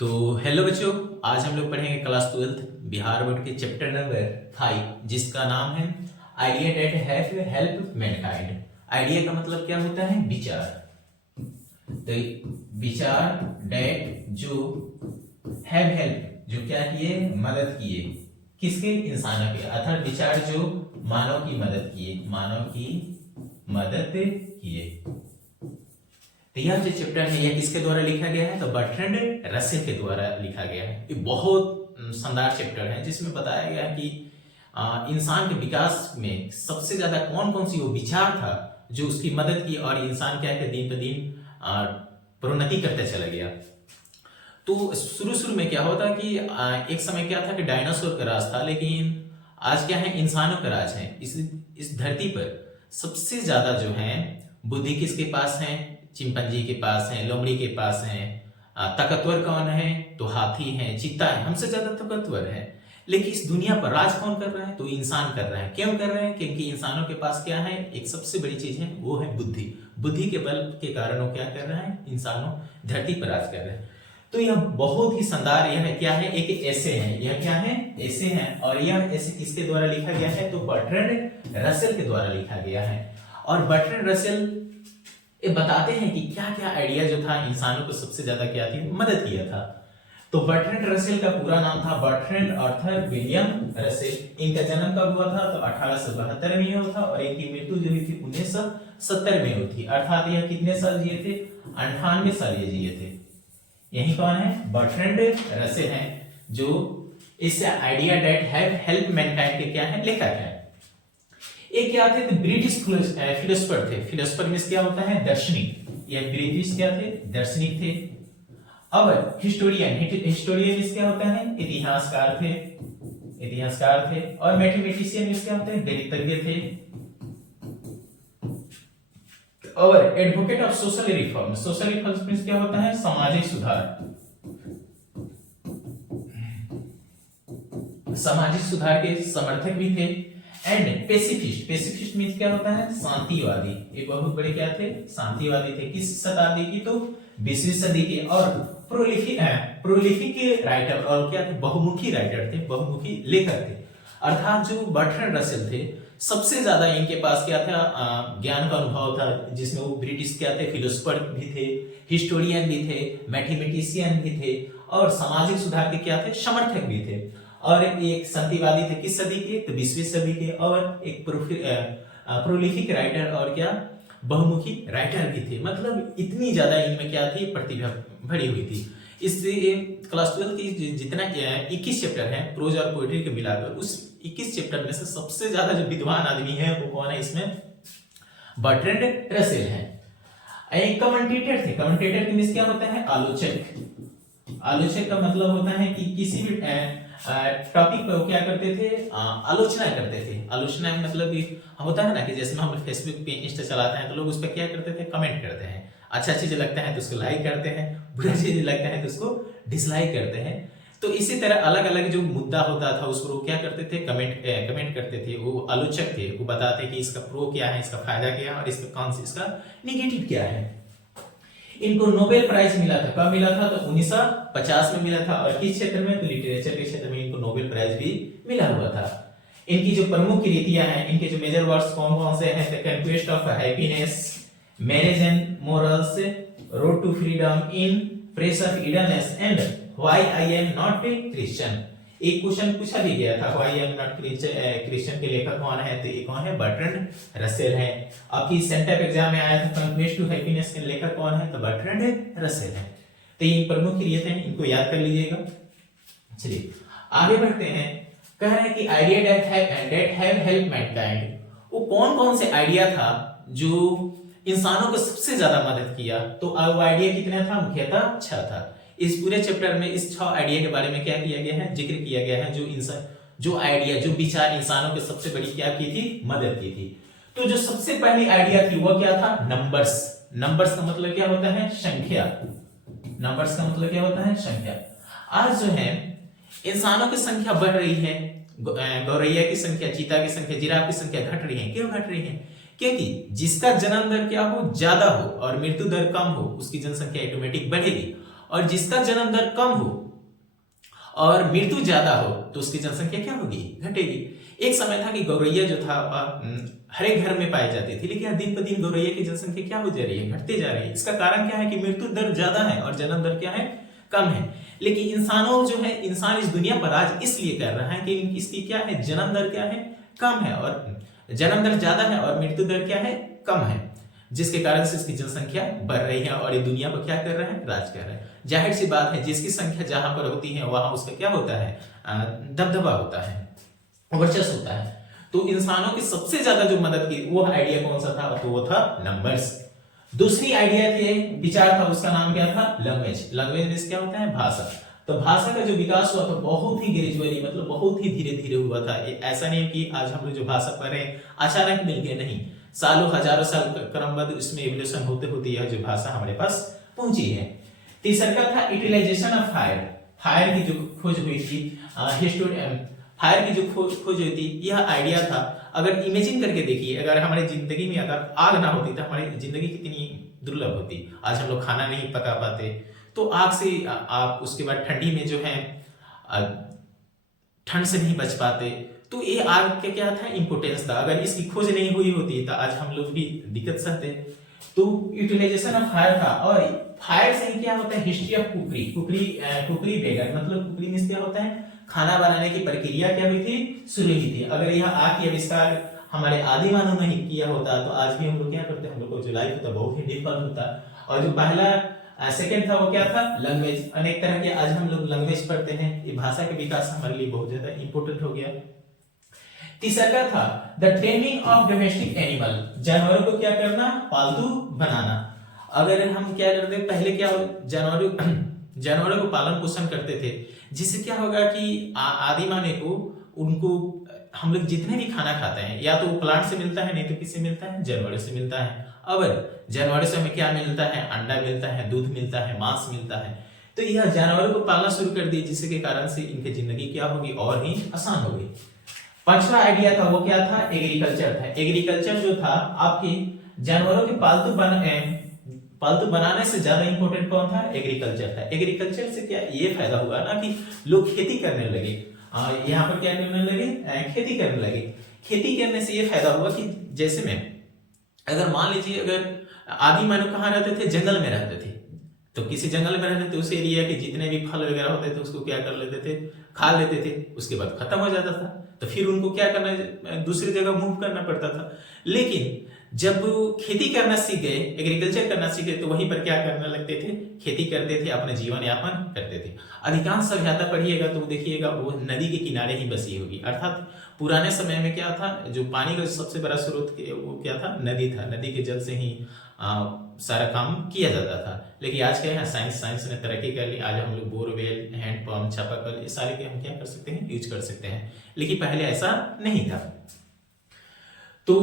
तो हेलो बच्चों, आज हम लोग पढ़ेंगे क्लास 12 बिहार बोर्ड के चैप्टर नंबर 5 जिसका नाम है idea that have help mankind. Idea का मतलब क्या होता है? विचार। तो विचार डेट जो हैव हेल्प जो क्या किए? मदद किए। किसके? इंसानों के। अर्थात विचार जो मानव की मदद किए, मानव की मदद किए। तो यह जो चैप्टर है यह किसके द्वारा लिखा गया है? तो बर्ट्रैंड रसेल के द्वारा लिखा गया है। ये बहुत शानदार चैप्टर है जिसमें बताया गया है कि इंसान के विकास में सबसे ज्यादा कौन कौन सी वो विचार था जो उसकी मदद की और इंसान क्या है दिन पर दिन प्रोन्नति करते चला गया। तो शुरू शुरू में क्या होता कि एक समय क्या था कि डायनासोर का राज था, लेकिन आज क्या है? इंसानों का राज है। इस धरती पर सबसे ज्यादा जो है बुद्धि किसके पास है? चिंपैंजी के पास है, लोमड़ी के पास है। ताकतवर कौन है? तो हाथी है, चीता है, हमसे ज्यादा ताकतवर है। लेकिन इस दुनिया पर राज कौन कर रहा है? तो इंसान कर रहा है। क्यों कर रहे हैं? क्योंकि इंसानों के पास क्या है? एक सबसे बड़ी चीज है, वो है बुद्धि। बुद्धि के बल के कारण वो क्या कर रहा है? इंसानों धरती पर राज कर रहे हैं। तो यह बहुत ही शानदार, यह क्या है? एक ऐसे है। यह क्या है? ऐसे है। और यह ऐसे किसके द्वारा लिखा गया है? तो बर्ट्रैंड रसेल के द्वारा लिखा गया है। और बर्ट्रैंड रसेल ये बताते हैं कि क्या क्या आइडिया जो था इंसानों को सबसे ज्यादा क्या थी? मदद किया था। तो बर्ट्रैंड रसेल का पूरा नाम था बर्ट्रैंड आर्थर विलियम रसेल। इनका जन्म कब हुआ था? तो 1872 में हुआ था और इनकी मृत्यु जो हुई थी 1970 में हुई थी। अर्थात यह कितने साल जिए थे? 98 साल ये जिए थे। यही कौन है? बर्ट्रैंड रसेल हैं, जो इस idea that have help mankind के क्या है? लेखक है। एक क्या थे? तो ब्रिटिश फिलोसफर थे। फिलोसफर मींस क्या होता है? दार्शनिक। ये ब्रिटिश क्या थे? दार्शनिक थे। अब हिस्टोरियन, हिस्टोरियन मींस क्या होता है? इतिहासकार थे, इतिहासकार थे। और मैथमेटिशियन मींस क्या होते हैं? गणितज्ञ थे। और advocate of social reform, social reform means क्या होता है? सामाजिक सुधार। सामाजिक सुधार के समर्थक भी थे। एंड पेसिफिस्ट, पेसिफिस्ट मीन्स क्या होता है? शांतिवादी। ये बहुत बड़े क्या थे? शांतिवादी थे। किस शताब्दी की? तो 20वीं सदी के। और प्रोलिफिक राइटर, और क्या थे? बहुमुखी राइटर थे, बहुमुखी लेखक थे। अर्थात जो बर्ट्रैंड रसेल थे, सबसे ज्यादा इनके पास क्या था? ज्ञान का अनुभव था, जिसमें वो ब्रिटिश क्या थे? फिलोसफर भी थे, हिस्टोरियन भी थे, मैथमेटिशियन भी थे, और सामाजिक सुधार के क्या थे? समर्थक भी थे। और एक शांतिवादी थे। किस सदी के? तो 20वीं सदी के। और एक प्रोलिफिक राइटर और क्या? बहुमुखी राइटर भी थे। मतलब इतनी ज्यादा इनमें क्या थी? प्रतिभा भरी हुई थी। इसलिए क्लास 12 की जितना 21 चैप्टर है प्रोज और पोएट्री के मिलाकर, उस 21 चैप्टर में से सबसे ज्यादा जो विद्वान आदमी है वो कौन है इसमें? बर्ट्रैंड रसेल है। एक कमेंटेटर थे। कमेंटेटर मींस क्या होता है? आलोचक। आलोचक का मतलब होता है कि किसी भी टॉपिक पर वो क्या करते थे? आलोचना करते थे। आलोचना मतलब होता है ना कि जैसे हम फेसबुक पे इंस्टा चलाते हैं तो लोग उस पर क्या करते थे? कमेंट करते हैं। अच्छा चीज लगता है तो उसको लाइक करते हैं, बुरा चीज लगता है तो उसको डिसलाइक करते हैं। तो इसी तरह अलग अलग जो मुद्दा होता था उसको वो क्या करते थे? कमेंट करते थे। वो आलोचक थे, वो बताते कि इसका प्रो क्या है, इसका फायदा क्या है, और इसका कौन सी इसका निगेटिव क्या है। इनको नोबेल प्राइज मिला था। कब मिला था? तो 1950 में मिला था। और किस क्षेत्र में? तो लिटरेचर के क्षेत्र में इनको नोबेल प्राइज भी मिला हुआ था। इनकी जो प्रमुख कृतियां हैं, इनके जो मेजर वर्क्स कौन कौन से हैं? The conquest of happiness, marriage and morals, road to freedom, in praise of idleness, and why I am not Christian. एक क्वेश्चन पूछा भी गया था, why I am not Christian के लेखक कौन है? तो ये कौन है? बर्ट्रैंड रसेल है। आपकी सेंटअप एग्जाम में आया था, कंक्वेस्ट टू हैप्पीनेस के लेखक कौन है? तो बर्ट्रैंड रसेल है। तो ये प्रमुख कृतियां हैं, इनको याद कर लीजिएगा। चलिए आगे बढ़ते हैं। कह रहे हैं कि idea that have help mankind. वो कौन कौन से आइडिया था जो इंसानों को सबसे ज्यादा मदद किया? तो वो आइडिया कितना था? मुख्यतः 6 था। इस पूरे चैप्टर में इस 6 आइडिया के बारे में क्या किया गया है? जिक्र किया गया है। जो इंसान, जो आइडिया, जो विचार इंसानों के सबसे बड़ी क्या की थी? मदद की थी। तो जो सबसे पहली आइडिया थी वो क्या था? नंबर्स। नंबर्स का मतलब क्या होता है? संख्या। नंबर्स का मतलब क्या होता है? संख्या। आज जो है इंसानों की संख्या बढ़ रही है, गौरैया की संख्या, चीता की संख्या, जिराफ की संख्या घट रही है। क्यों घट रही है? क्योंकि जिसका जन्म दर क्या हो? ज्यादा हो और मृत्यु दर कम हो, उसकी जनसंख्या ऑटोमेटिक बढ़ेगी। और जिसका जन्म दर कम हो और मृत्यु ज्यादा हो तो उसकी जनसंख्या क्या होगी, घटेगी। एक समय था कि गौरैया जो था हर एक घर में पाई जाती थी, लेकिन दिन ब दिन गौरैया की जनसंख्या क्या हो जा रही है, घटते जा रही है। इसका कारण क्या है कि मृत्यु दर ज्यादा है और जन्म दर क्या है, कम है। लेकिन इंसानों जो है, इंसान इस दुनिया पर राज इसलिए कर रहा है कि इसकी क्या है, जन्म दर क्या है, कम है, और जन्म दर ज्यादा है और मृत्यु दर क्या है, कम है, जिसके कारण से इसकी जनसंख्या बढ़ रही है और ये दुनिया पर क्या कर रहा है, राज कर रहा है। जाहिर सी बात है, जिसकी संख्या जहां पर होती है वहां उसका क्या होता है, दबदबा होता है, वर्चस्व होता है। तो इंसानों की सबसे ज्यादा जो मदद की वो आइडिया कौन सा था, तो वो था नंबर्स। दूसरी आइडिया थे, विचार था, उसका नाम क्या था, लैंग्वेज। लैंग्वेज मींस क्या होता है, भाषा। तो भाषा का जो विकास हुआ था बहुत ही ग्रेजुअली, मतलब बहुत ही धीरे धीरे हुआ था। ऐसा नहीं कि आज हम लोग जो भाषा पढ़ रहे हैं अचानक मिल गए, नहीं, सालों हजारों साल क्रमबद्ध इसमें एवोल्यूशन होते होते यह जो भाषा हमारे पास पहुंची है। तीसरा का था यूटिलाइजेशन ऑफ फायर। फायर की जो खोज हुई थी, फायर की जो खोज हुई थी, यह आइडिया था। अगर इमेजिन करके देखिए, अगर हमारी जिंदगी में अगर आग ना होती तो हमारी जिंदगी कितनी दुर्लभ होती। आज हम लोग खाना नहीं पका पाते, तो आग से आप उसके बाद ठंडी में जो है ठंड से नहीं बच पाते। तो ये आग का क्या था, इंपोर्टेंस था। अगर इसकी खोज नहीं हुई होती तो आज हम लोग भी दिक्कत सहते। तो यूटिलाइजेशन ऑफ फायर था। और फायर से क्या होता है, हिस्ट्री ऑफ कुकरी। कुकरी बेगर मतलब कुकरी मींस क्या होता है, खाना बनाने की प्रक्रिया क्या हुई थी, शुरू हुई थी। अगर यह आग की आविष्कार हमारे आदि मानव ने किया होता तो आज भी हम लोग क्या करते, हम लोग को जो लाइफ होता बहुत ही डिफिकल्ट होता। और जो पहला सेकंड था वो क्या था, लैंग्वेज। अनेक तरह के आज हम लोग लैंग्वेज पढ़ते हैं, ये भाषा का विकास हमारे लिए बहुत ज्यादा इंपॉर्टेंट हो गया। तीसरा का था the training of domestic animal. जानवरों को क्या करना, पालतू बनाना। अगर हम क्या करते, पहले क्या जानवरों को पालन पोषण करते थे, जिससे क्या होगा कि आदि मानव को, उनको हम लोग जितने भी खाना खाते हैं या तो प्लांट से मिलता है, नहीं तो किससे मिलता है, जानवरों से मिलता है। अब जानवरों से हमें क्या मिलता है, अंडा मिलता है, दूध मिलता है, मांस मिलता है। तो यह जानवरों को पालना शुरू कर दिए, जिससे के कारण से इनकी जिंदगी क्या होगी, और ही आसान हो गई। पांचवा आइडिया था वो क्या था, एग्रीकल्चर था। एग्रीकल्चर जो था, आपके जानवरों के पालतू बनाने से ज्यादा इंपॉर्टेंट कौन था, एग्रीकल्चर था। एग्रीकल्चर से क्या ये फायदा हुआ ना कि लोग खेती करने लगे। यहाँ पर क्या करने लगे, खेती करने लगे। खेती करने से ये फायदा हुआ कि जैसे में अगर मान लीजिए, अगर आदि मानव कहाँ रहते थे, जंगल में रहते थे, तो किसी जंगल में रहते थे, उस एरिया के जितने भी फल वगैरह होते थे उसको क्या कर लेते थे, खा लेते थे, उसके बाद खत्म हो जाता था। तो फिर उनको क्या करना, दूसरी जगह मूव करना पड़ता था। लेकिन जब खेती करना सीख गए, एग्रीकल्चर करना सीख गए, तो वहीं पर क्या करने लगते थे, खेती करते थे, अपने जीवन यापन करते थे। अधिकांश सभ्यता पढ़िएगा तो देखिएगा वो नदी के किनारे ही बसी होगी। अर्थात पुराने समय में क्या था, जो पानी का सबसे बड़ा स्रोत वो क्या था, नदी था। नदी के जल से ही सारा काम किया जाता था। लेकिन आज क्या है, साइंस ने तरक्की कर ली। आज हम लोग बोरवेल, हैंडपंप, चापाकल, ये सारे के हम क्या कर सकते हैं, यूज कर सकते हैं। लेकिन पहले ऐसा नहीं था। तो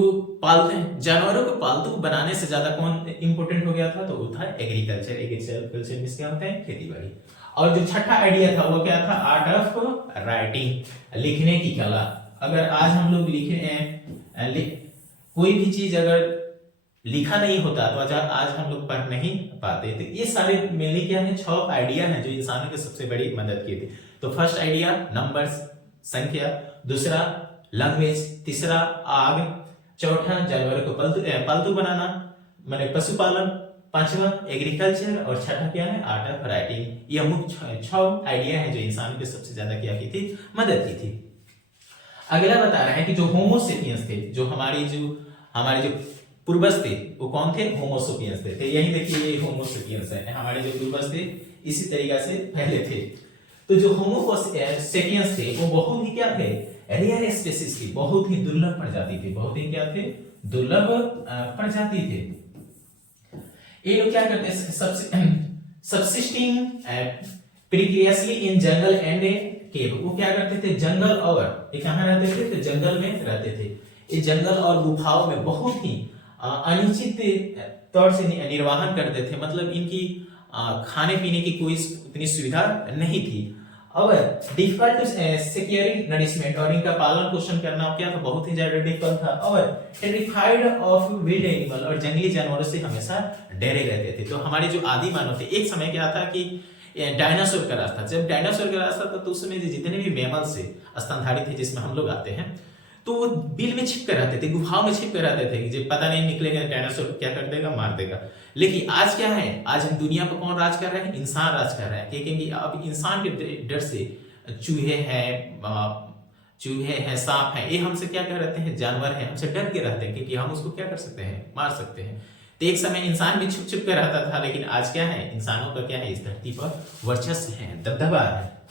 पालते हैं जानवरों को पालतू बनाने से ज्यादा कौन इंपॉर्टेंट हो गया था, तो वो था एग्रीकल्चर। एग्रीकल्चर में क्या होता है, खेती बाड़ी। और जो छठा आइडिया था वो क्या था, आर्ट ऑफ राइटिंग, लिखने की कला। अगर आज हम लोग कोई भी चीज अगर लिखा नहीं होता तो आज हम लोग पढ़ नहीं पाते। तो ये सारे मेनली क्या है, 6 आइडिया हैं जो इंसानों की सबसे बड़ी मदद की थी। तो फर्स्ट आइडिया नंबर्स, संख्या। दूसरा लैंग्वेज। तीसरा आग। चौथा जानवरों को पालतू बनाना, माने पशुपालन। पांचवा एग्रीकल्चर। और छठा क्या है, आर्ट ऑफ राइटिंग। यह मुख्य 6 आइडिया हैं जो इंसानों के सबसे ज्यादा क्या की थी, मदद की थी। अगला बता रहे हैं कि जो होमोसेपियंस थे, जो हमारे जो पूर्वज थे, वो कौन थे, होमोसेपियंस थे। यही देखिए, ये होमोसेपियंस है, हमारे जो पूर्वज थे इसी तरीका से पहले थे। तो जो होमोसेपियंस थे वो बहुत ही क्या थे, रेयर स्पीशीज थी, बहुत ही दुर्लभ प्रजाति थी। बहुत ही क्या थे, दुर्लभ प्रजाति थे। ये लोग क्या करते हैं, subsisting previously in jungle and cave. वो क्या करते थे, जंगल और कहां रहते थे, तो जंगल में रहते थे। ये जंगल और गुफाओं में बहुत ही अनुचित तौर से निर्वाहन करते थे। मतलब इनकी खाने पीने की कोई इतनी सुविधा नहीं थी। और डिफिकल्ट टू सिक्योरिंग नरिशमेंट, और इनका पालन पोषण करना क्या था, बहुत ही ज्यादा डिफिकल्ट था। और टेरिफाइड ऑफ विल्ड एनिमल, और जंगली जानवरों से हमेशा डरे रहते थे। तो हमारे जो आदि मानव थे, एक समय क्या था कि डायनासोर का रास्ता। जब डायनासोर का रास्ता था तो उस समय जितने भी मैमल्स थे, स्तनधारी थे, जिसमें हम लोग आते हैं, तो वो बिल में छिप कर रहते थे, गुफाओं में छिप कर रहते थे, जब पता नहीं निकलेगा डायनासोर क्या कर देगा, मार देगा। लेकिन आज क्या है, आज हम दुनिया पर कौन राज कर रहे हैं, इंसान राज कर रहे हैं। क्योंकि अब इंसान के डर से चूहे हैं, सांप हैं, ये हमसे क्या कर रहते हैं, जानवर हैं, हमसे डर के रहते हैं, क्योंकि हम उसको क्या कर सकते हैं, मार सकते हैं। तो एक समय इंसान भी छुप छुप कर रहता था, लेकिन आज क्या है, इंसानों का क्या है, इस धरती पर वर्चस्व है, दबदबा है।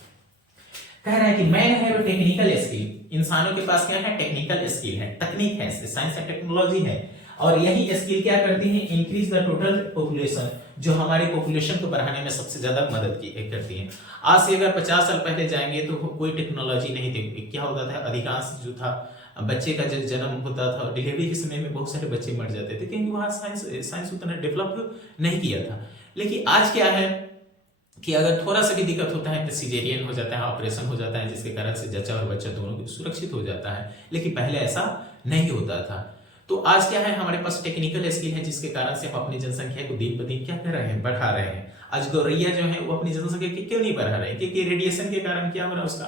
कह रहा है कि मैन हैव टेक्निकल स्किल, इंसानों के पास क्या है, टेक्निकल स्किल है, तकनीक है, साइंस एंड टेक्नोलॉजी है। और यही स्किल क्या करती है, इंक्रीज द टोटल पॉपुलेशन, जो हमारी पॉपुलेशन को बढ़ाने में सबसे ज्यादा मदद करती है। आज से अगर 50 साल पहले जाएंगे तो कोई टेक्नोलॉजी नहीं थी। क्या होता था, अधिकांश जो था बच्चे का जब जन्म होता था, डिलीवरी के समय में बहुत सारे बच्चे मर जाते थे, क्योंकि वहाँ साइंस उतना डेवलप नहीं किया था। लेकिन आज क्या है कि अगर थोड़ा सा भी दिक्कत होता है तो सिजेरियन हो जाता है, ऑपरेशन हो जाता है, जिसके कारण से जच्चा और बच्चा दोनों सुरक्षित हो जाता है। लेकिन पहले ऐसा नहीं होता था। तो आज क्या है, हमारे पास टेक्निकल स्किल है, जिसके कारण से हम अपनी जनसंख्या को दिन ब दिन क्या कर रहे हैं, बढ़ा रहे हैं। आज गौरैया जो है वो अपनी जनसंख्या क्यों नहीं बढ़ा रहे हैं, क्योंकि रेडिएशन के कारण क्या हो रहा है, उसका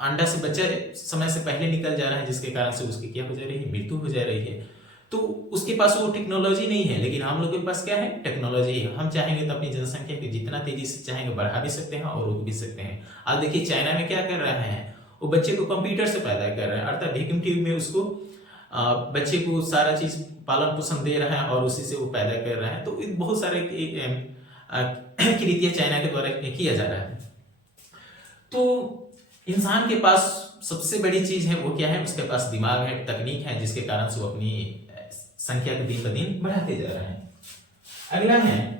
अंडा से बच्चा समय से पहले निकल जा रहा है, जिसके कारण से उसकी क्या हो जा रही है, मृत्यु हो जा रही है। तो उसके पास वो टेक्नोलॉजी नहीं है, लेकिन हम लोग के पास क्या है, टेक्नोलॉजी है। हम चाहेंगे तो अपनी जनसंख्या को जितना तेजी से चाहेंगे बढ़ा भी सकते हैं और रोक भी सकते हैं। आज देखिए चाइना में क्या कर रहे हैं, वो बच्चे को कंप्यूटर से पैदा कर रहे हैं, अर्थात वैक्यूम ट्यूब में उसको बच्चे को सारा चीज पालन पोषण दे रहा है और उसी से वो पैदा कर रहा है। तो बहुत सारे कृत्य चाइना के द्वारा किया जा रहा है। तो इंसान के पास सबसे बड़ी चीज है वो क्या है, उसके पास दिमाग है, तकनीक है, जिसके कारण से वो अपनी संख्या को दिन ब दिन बढ़ाते जा रहे हैं। अगला है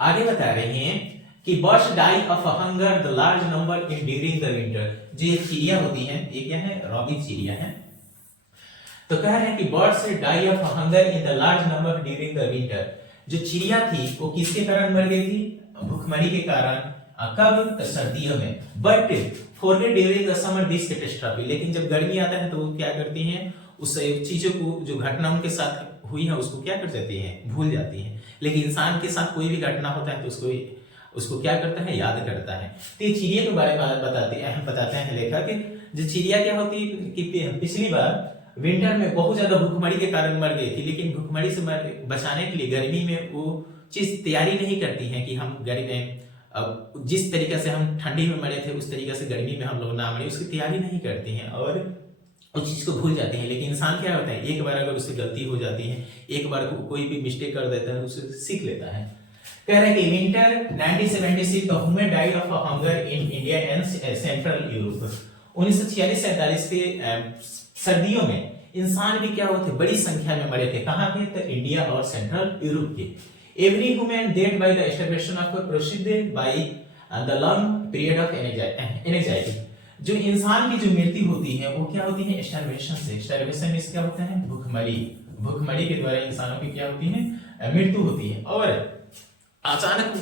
आगे बता रहे हैं कि birds die of hunger the large number in during the winter. जो ये चिड़िया होती है, ये क्या है, रॉबिन चिड़िया है। तो कह रहे हैं कि birds die of hunger in the large number during the winter. जो चिड़िया थी वो किसके कारण मर गई थी, भूखमरी के कारण। कब, सर्दियों में। But forget during the summer this catastrophe, लेकिन जब गर्मी आता है तो वो क्या करती हैं, उस चीजों को, जो घटना उनके साथ हुई है उसको क्या कर जाती हैं, भूल जाती हैं। लेकिन इंसान के साथ कोई भी घटना होता है तो उसको क्या करता है, याद करता है। तो ये चिड़िया के बारे में बताते हैं लेखक। जो चिड़िया क्या होती है कि पिछली बार विंटर में बहुत ज्यादा भूखमरी के कारण मर गई थी, लेकिन भूखमरी से बचाने के लिए गर्मी में वो चीज तैयारी नहीं करती है कि हम गर्मी में, अब जिस तरीके से हम ठंडी में मरे थे उस तरीके से गर्मी में हम लोग ना मरे, उसकी तैयारी नहीं करती हैं और उस चीज को भूल जाते हैं। लेकिन इंसान क्या होता है, एक बार अगर उससे गलती हो जाती है, एक बार कोई भी मिस्टेक कर देता है, उसे सीख लेता है। कह रहे हैं कि winter 1976 the human died of hunger in India and central Europe. 1946-47 के सर्दियों में इंसान भी क्या होते, बड़ी संख्या में मरे थे। कहां के, तो इंडिया और सेंट्रल यूरोप के। Every human dead by the establishment of proceeded by the long period of anxiety. जो इंसान की जो मृत्यु होती है वो क्या होती है, स्टार्वेशन से। स्टार्वेशन में क्या होता है, भूखमरी के द्वारा इंसानों की क्या होती है, मृत्यु होती है। और अचानक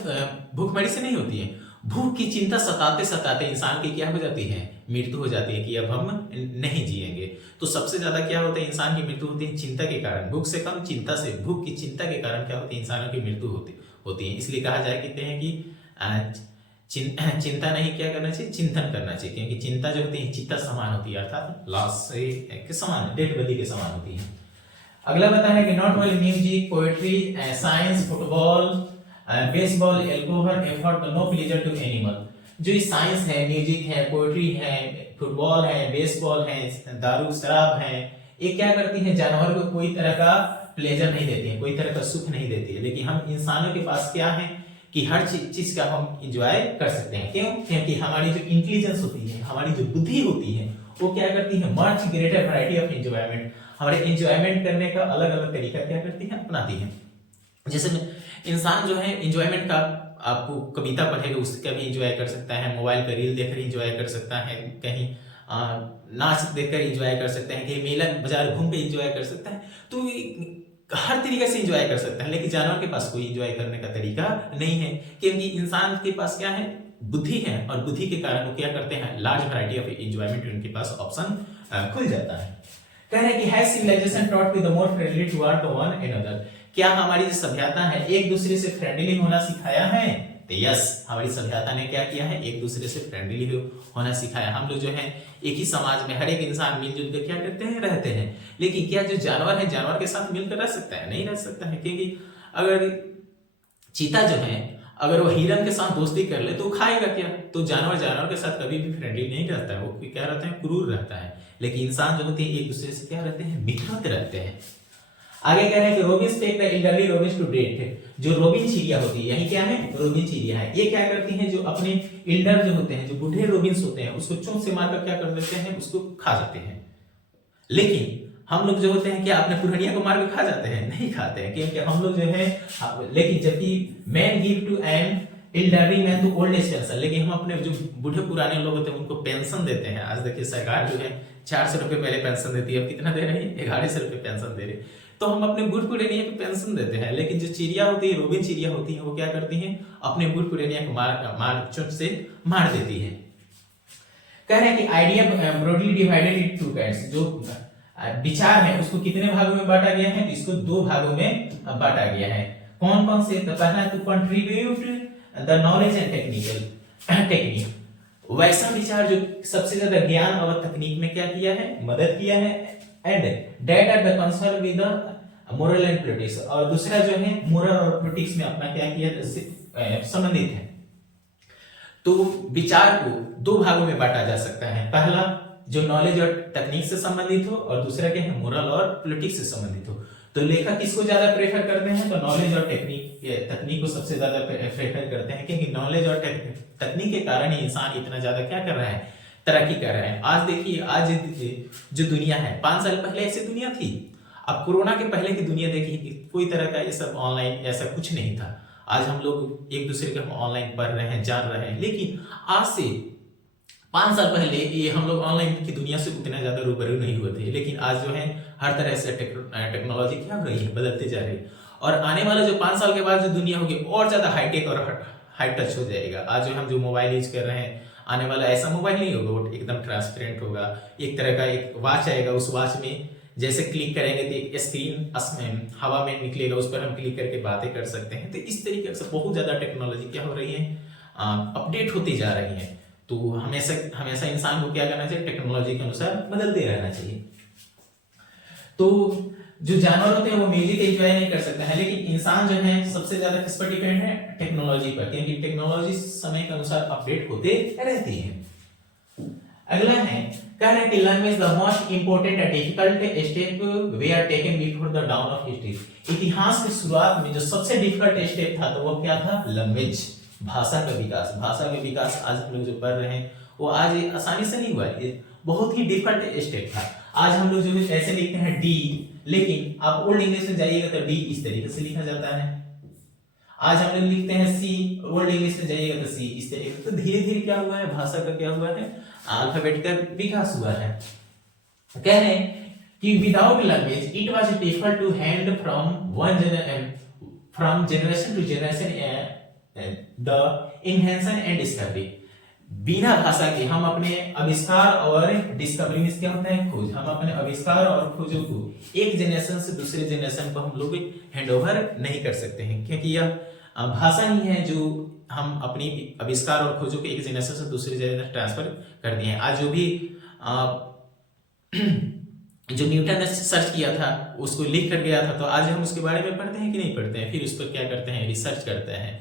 भूखमरी से नहीं होती है, भूख की चिंता सताते सताते इंसान की क्या हो जाती है, मृत्यु हो जाती है कि अब हम नहीं जिएंगे। तो सबसे ज्यादा क्या होता है, इंसान की मृत्यु होती है चिंता के कारण। भूख से कम चिंता से, भूख की चिंता के कारण क्या होती है, इंसानों की मृत्यु होती है। इसलिए कहा जाए कहते हैं कि चिंता नहीं क्या करना चाहिए, चिंतन करना चाहिए। क्योंकि चिंता जो होती है चित्ता समान होती है, अर्थात लाश के समान, डेड बॉडी के समान होती है। अगला बता है कि not only music, poetry, science, football, baseball, alcohol, effort, no pleasure to animal. जो साइंस है, म्यूजिक है, पोएट्री है, फुटबॉल है, बेसबॉल है, दारू शराब है, ये क्या करती है, जानवर को कोई तरह का प्लेजर नहीं देती है, कोई तरह का सुख नहीं देती है। लेकिन हम इंसानों के पास क्या है कि हर चीज का हम इंजॉय कर सकते हैं। क्यों, क्योंकि हमारी जो इंटेलिजेंस होती है, हमारी जो बुद्धि होती है, वो क्या करती है, much greater variety of enjoyment, हमारे एंजॉयमेंट करने का अलग अलग तरीका क्या करती है, अपनाती है। जैसे इंसान जो है एंजॉयमेंट का, आपको कविता पढ़ेगा उसका भी एंजॉय कर सकता है, मोबाइल पर रील देखकर एंजॉय कर सकता है, कहीं नाच देखकर एंजॉय कर सकते हैं, कहीं मेला बाजार घूम के एंजॉय कर सकता है। तो हर तरीके से एंजॉय कर सकता है, लेकिन जानवर के पास कोई एंजॉय करने का तरीका नहीं है, क्योंकि इंसान के पास क्या है, बुद्धि है, और बुद्धि के कारण वो क्या करते हैं, लार्ज वैरायटी ऑफ एंजॉयमेंट उनके पास ऑप्शन खुल जाता है। कह रहे हैं कि has civilization taught with the more friendly toward one another, क्या हमारी जो सभ्यता है एक दूसरे से फ्रेंडली होना सिखाया है? तो यस, हमारी सभ्यता ने क्या किया है, एक दूसरे से फ्रेंडली होना सिखाया। हम लोग जो है एक ही समाज में हर एक इंसान मिलजुल कर क्या करते हैं, रहते हैं। लेकिन क्या जो जानवर है, जानवर के साथ मिलकर रह सकता है? नहीं रह सकता है, क्योंकि अगर चीता जो है अगर वो हिरन के साथ दोस्ती कर ले तो खाएगा क्या? तो जानवर जानवर के साथ कभी भी फ्रेंडली नहीं रहता है, वो क्या रहता है, क्रूर रहता है। लेकिन इंसान जो होते हैं एक दूसरे से क्या रहते हैं, मित्र होते रहते हैं। आगे कह रहे हैं कि robins take the elderly robins to date, जो रोबिन चिड़िया होती है, यही क्या है, रोबिन चिड़िया है, ये क्या करती हैं, जो अपने एल्डर जो होते हैं, जो बूढ़े रोबिन्स होते हैं, उसको चोंच से मारकर क्या कर देते हैं, उसको खा जाते हैं। लेकिन हम लोग जो होते हैं क्या अपने पुरनिया को मार के खा जाते हैं? नहीं खाते हैं, क्योंकि हम लोग जो है, लेकिन जबकि man give to an elderly man to old age pension, लेकिन हम अपने जो बूढ़े पुराने लोग होते हैं उनको पेंशन देते हैं। आज देखिए सरकार जो है 400 रुपए पहले पेंशन देती है, अब कितना दे रही है, 1100 रुपए पेंशन दे रही है। तो हम अपने बूढ़ पुरानिया को पेंशन देते हैं, लेकिन जो चिड़िया होती है, रोबिन चिड़िया होती है, वो क्या करती हैं, अपने बूढ़ पुरानिया को मार चोट से मार देती है। कह रहे हैं कि idea broadly divided into two kinds, जो विचार है उसको कितने भागों में बांटा गया है, इसको 2 भागों में बांटा गया है। कौन कौन से? तो पहला to contribute the knowledge and technique, वैसा विचार जो सबसे ज्यादा ज्ञान और तकनीक में क्या किया है, मदद किया है। And that are the concern with the moral and politics, और दूसरा जो है मोरल और पॉलिटिक्स में अपना क्या किया, संबंधित है। तो विचार को 2 भागों में बांटा जा सकता है, पहला जो नॉलेज और तकनीक से संबंधित हो, और दूसरा क्या है, मोरल और पॉलिटिक्स से संबंधित हो। तो लेखक किसको ज्यादा प्रेफर करते हैं, तो नॉलेज और तकनीक को सबसे ज्यादा प्रेफर करते हैं, क्योंकि नॉलेज और तकनीक के कारण ही इंसान इतना ज्यादा क्या कर रहा है, तरक्की कर रहा है। आज देखिए, आज जो दुनिया है, 5 साल पहले ऐसी दुनिया थी। अब कोरोना के पहले की दुनिया देखिए, कोई तरह का ये सब ऑनलाइन ऐसा कुछ नहीं था। आज हम लोग एक दूसरे के ऑनलाइन पढ़ रहे हैं, जान रहे हैं, लेकिन आज से 5 साल पहले ये हम लोग ऑनलाइन की दुनिया से उतना ज्यादा रूबरू नहीं हुए थे। लेकिन आज जो है हर तरह से टेक्नोलॉजी क्या हो रही है, बदलती जा रही है, और आने वाला जो 5 साल के बाद जो दुनिया होगी और ज्यादा हाईटेक और हाई टच हो जाएगा। आज जो हम जो मोबाइल यूज कर रहे हैं, आने वाला ऐसा मोबाइल नहीं होगा, वो एकदम ट्रांसपेरेंट होगा। एक तरह का एक वॉच आएगा, उस वॉच में जैसे क्लिक करेंगे तो एक स्क्रीन हवा में निकलेगा, उस पर हम क्लिक करके बातें कर सकते हैं। तो इस तरीके से बहुत ज्यादा टेक्नोलॉजी क्या हो रही है, अपडेट होती जा रही है। तो हमेशा इंसान को क्या करना चाहिए, टेक्नोलॉजी के अनुसार बदलते रहना चाहिए। तो जो जानवर होते हैं वो म्यूजिक एंजॉय नहीं कर सकते हैं, लेकिन इंसान जो है सबसे ज्यादा किस पर डिपेंड है, टेक्नोलॉजी पर, क्योंकि टेक्नोलॉजी समय के अनुसार अपडेट होते रहती है। अगला है, कह रहे हैं कि language the most important and difficult step we are taken before the dawn of history. इतिहास की शुरुआत में जो सबसे डिफिकल्ट स्टेप था, तो वो क्या था, लैंग्वेज, भाषा का विकास। भाषा का विकास आज हम लोग जो पढ़ रहे हैं वो आज आसानी से नहीं हुआ, ये बहुत ही डिफिकल्ट स्टेप था। आज हम लोग जो ऐसे लिखते हैं डी, लेकिन आप ओल्ड इंग्लिश में जाइएगा तो डी इस तरीके से लिखा जाता है। आज हम लोग लिखते हैं सी, ओल्ड इंग्लिश में जाइएगा तो सी इस तरीके से। तो धीरे धीरे क्या हुआ है, भाषा का क्या हुआ है, अल्फाबेट का विकास हुआ है। कह रहे हैं कि without language it was difficult to handle from generation to generation the invention and discovery. बिना भाषा के हम अपने आविष्कार और डिस्कवरी में क्या होता है, खोज, हम अपने आविष्कार और खोजों को एक जनरेशन से दूसरे जनरेशन को हम लोग हैंडओवर नहीं कर सकते हैं, क्योंकि यह भाषा ही है जो हम अपनी आविष्कार और खोजों को एक जनरेशन से दूसरे जनरेशन ट्रांसफर कर दिए हैं। आज जो भी जो न्यूटन ने सर्च किया था उसको लिख कर गया था, तो आज हम उसके बारे में पढ़ते हैं कि नहीं पढ़ते हैं, फिर उस पर क्या करते हैं, रिसर्च करते हैं।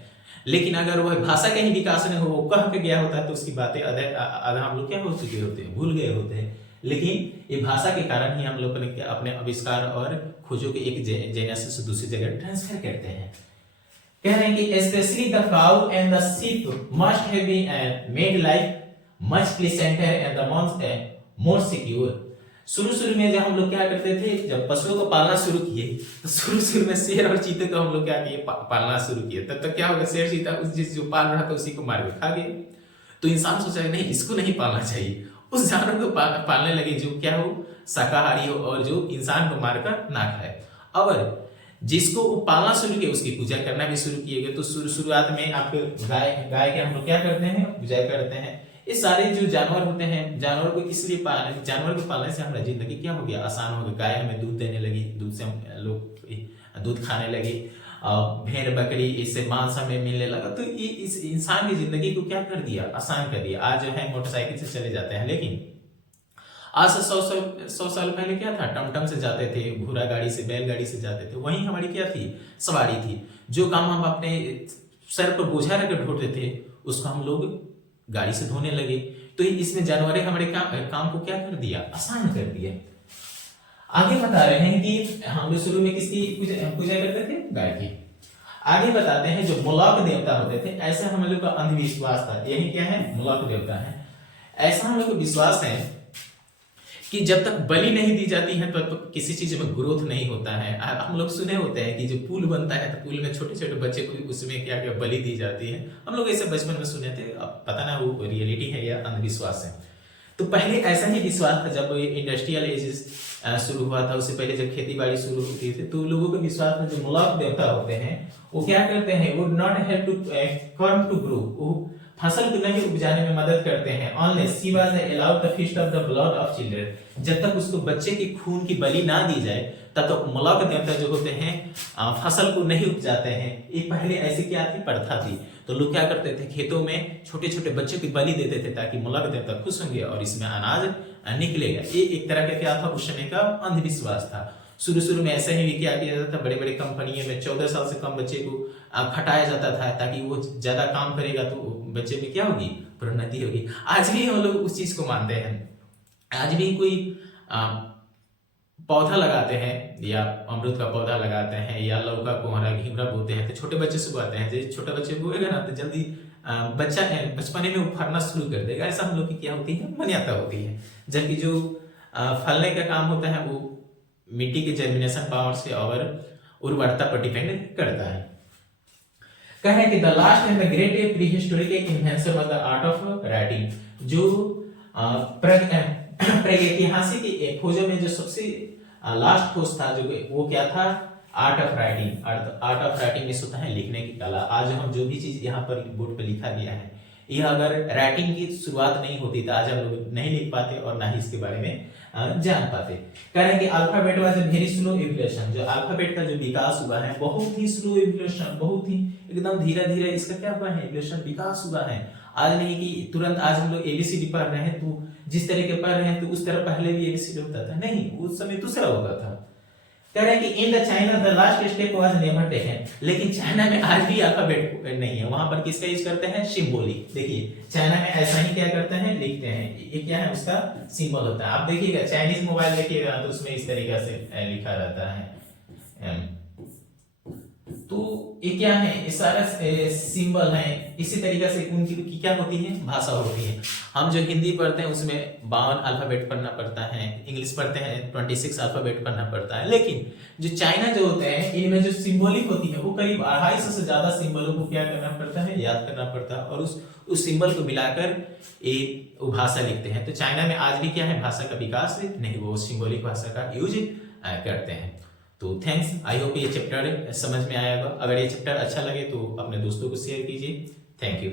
लेकिन अगर वह भाषा का ही विकास नहीं हो, वो कह के गया होता है, तो उसकी बातें आधा हम लोग क्या हो चुके होते हैं, भूल गए होते हैं। लेकिन ये भाषा के कारण ही हम लोग अपने आविष्कार और खोजों के एक जनरेशन से दूसरी जगह ट्रांसफर करते हैं। कह रहे हैं कि especially the cow and the sheep must have been made life much pleasanter and the more secure. शुरू में जब हम लोग क्या करते थे, जब पशुओं को पालना शुरू किए, तो शुरू में शेर और चीते को हम लोग क्या किए, पालना शुरू किए। तब तक क्या होगा, शेर चीता जो पाल रहा था उसी को मार के खा गए। तो इंसान सोचा नहीं, इसको नहीं पालना चाहिए, उस जानवर को पालने लगे जो क्या हो, शाकाहारी हो और जो इंसान को मारकर ना खाए। और जिसको वो पालना शुरू किया उसकी पूजा करना भी शुरू किए गए। तो शुरुआत में आपके गाय के हम लोग क्या करते हैं, पूजा करते हैं। ये सारे जो जानवर होते हैं, जानवर को इसलिए पालने, जानवर को पालने से हमारा जिंदगी क्या हो गया, आसान हो गया। गाय हमें दूध देने लगी, दूध से हम लोग दूध खाने लगे, भेड़ बकरी इससे मांस हमें मिलने लगा। तो ये इस इंसान की जिंदगी को क्या कर दिया, आसान कर दिया। आज जो है मोटरसाइकिल से चले जाते हैं, लेकिन आज से 100 साल पहले क्या था, टमटम से जाते थे, घोड़ा गाड़ी से, बैलगाड़ी से जाते थे। वहीं हमारी क्या थी, सवारी थी। जो काम हम अपने सर पर बोझा रखकर ढोते थे, उसको हम लोग गाड़ी से धोने लगे। तो इसमें जानवरें हमारे काम को क्या कर दिया, आसान कर दिया। आगे बता रहे हैं कि हम लोग शुरू में किसकी पूजा करते थे, गाय की। आगे बताते हैं जो मुलाक देवता होते थे, ऐसा हम लोग का अंधविश्वास था। यही क्या है, मुलाक देवता है। ऐसा हम लोग को विश्वास है कि जब तक बलि नहीं दी जाती है तो किसी चीज में ग्रोथ नहीं होता है। हम लोग सुने होते हैं कि जो पुल बनता है तो पुल में छोटे छोटे बच्चे को उसमें क्या क्या बलि दी जाती है। हम लोग ऐसे बचपन में सुने थे, अब पता ना वो रियलिटी है या अंधविश्वास है। तो पहले ऐसा ही विश्वास था, जब इंडस्ट्रियल एज शुरू हुआ था, उससे पहले जब खेती बाड़ी शुरू होती थी, तो लोगों का विश्वास था जो मुलाक देवता होते हैं वो क्या करते हैं, वो not help to corn to grow, वो फसल को नहीं उपजाने में मदद करते हैं। Unless he was allowed the feast of the blood of children, जब तक उसको बच्चे की खून की बलि ना दी जाए तब तक मुलाक देवता जो होते हैं फसल को नहीं उपजाते हैं। ये पहले ऐसी क्या थी, प्रथा थी। तो लोग क्या करते थे, खेतों में छोटे छोटे बच्चों की बलि देते थे ताकि मुलाक देवता खुश होंगे और इसमें अनाज निकलेगा। ये एक तरह का क्या था, उस समय का अंधविश्वास था। शुरू में ऐसा ही क्या किया जाता था, बड़े बड़े कंपनियों में 14 साल से कम बच्चे को खटाया जाता था ताकि वो ज्यादा काम करेगा तो बच्चे में क्या होगी, प्रोन्नति होगी। आज भी हम लोग उस चीज को मानते हैं। आज भी कोई पौधा लगाते हैं या अमरूद का पौधा लगाते हैं या लौका कोहरा घिमरा बोते हैं तो छोटे बच्चे से बोते हैं, जैसे छोटे बच्चे बोएगा ना तो जल्दी बच्चा बचपने में उफरना शुरू कर देगा। ऐसा हम लोग की क्या होती है, मान्यता होती है। जबकि जो फलने का काम होता है वो मिट्टी के जर्मिनेशन पावर से और उर्वरता पर डिपेंड करता है। कह रहे हैं कि the last and the great prehistoric invention was the art of writing. जो प्रागैतिहासिक खोजों में जो सबसे लास्ट खोज था, जो वो क्या था, art of writing. Art of writing में होता है लिखने की कला। आज हम जो भी चीज यहाँ पर बोर्ड पे लिखा गया है, यह अगर राइटिंग की शुरुआत नहीं होती तो आज हम लोग नहीं लिख पाते और ना ही इसके बारे में जान पाते। कह रहे हैं कि alphabet was a very slow evolution. जो अल्फाबेट का जो विकास हुआ है बहुत ही स्लो इवोल्यूशन, बहुत ही एकदम धीरे धीरे इसका क्या हुआ है, इवोल्यूशन विकास हुआ है। आज नहीं कि तुरंत आज हम लोग एबीसीडी पढ़ रहे हैं तो जिस तरह के पढ़ रहे हैं तो उस तरह पहले भी एबीसीडी होता था, नहीं, उस समय दूसरा होता था। कह रहे हैं कि in the China the last step was never taken. लेकिन चाइना में आज भी अल्फाबेट नहीं है। वहां पर किसका यूज करते हैं, सिंबॉलिक। देखिए चाइना में ऐसा ही क्या करते हैं, लिखते हैं। ये क्या है, उसका सिंबल होता है। आप देखिएगा चाइनीज मोबाइल देखिएगा तो उसमें इस तरीके से लिखा रहता है। तो ये क्या है, ये सारा सिंबल है। इसी तरीके से उनकी क्या होती है, भाषा होती है। हम जो हिंदी पढ़ते हैं उसमें 52 अल्फाबेट पढ़ना पड़ता है, इंग्लिश पढ़ते हैं 26 अल्फाबेट पढ़ना पड़ता है। लेकिन जो चाइना जो होते हैं इनमें जो सिंबॉलिक होती है वो करीब 250 से ज्यादा सिंबलों को क्या करना पड़ता है, याद करना पड़ता है और उस सिंबल को मिलाकर एक भाषा लिखते हैं। तो चाइना में आज भी क्या है, भाषा का विकास नहीं, वो सिंबॉलिक भाषा का यूज करते हैं। तो थैंक्स, आई होप ये चैप्टर समझ में आएगा। अगर ये चैप्टर अच्छा लगे तो अपने दोस्तों को शेयर कीजिए। Thank you.